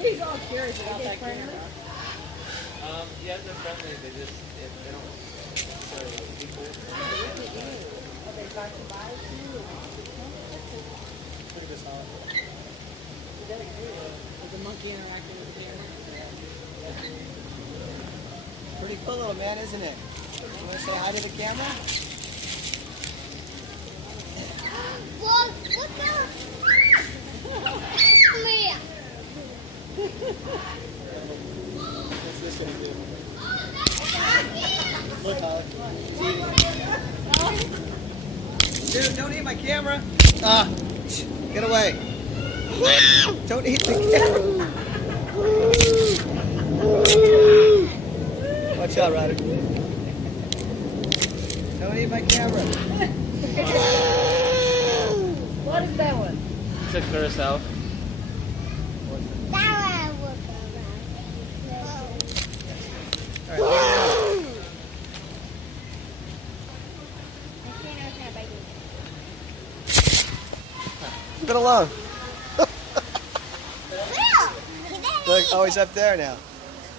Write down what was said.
He's all curious about that camera. Yeah, they're friendly. They just they don't necessarily people. Are they trying to buy you? Look at this out. Is the monkey interacting with the camera? Pretty cool little man, isn't it? You want to say hi to the camera? What the? Come here. What's this going to do? Look, Holly. Dude, don't eat my camera. Get away. Don't eat the camera. Watch out, Ryder. Don't eat my camera. What is that one? Took herself. That one will go around. All right, leave it alone. Look, oh, he's up there now.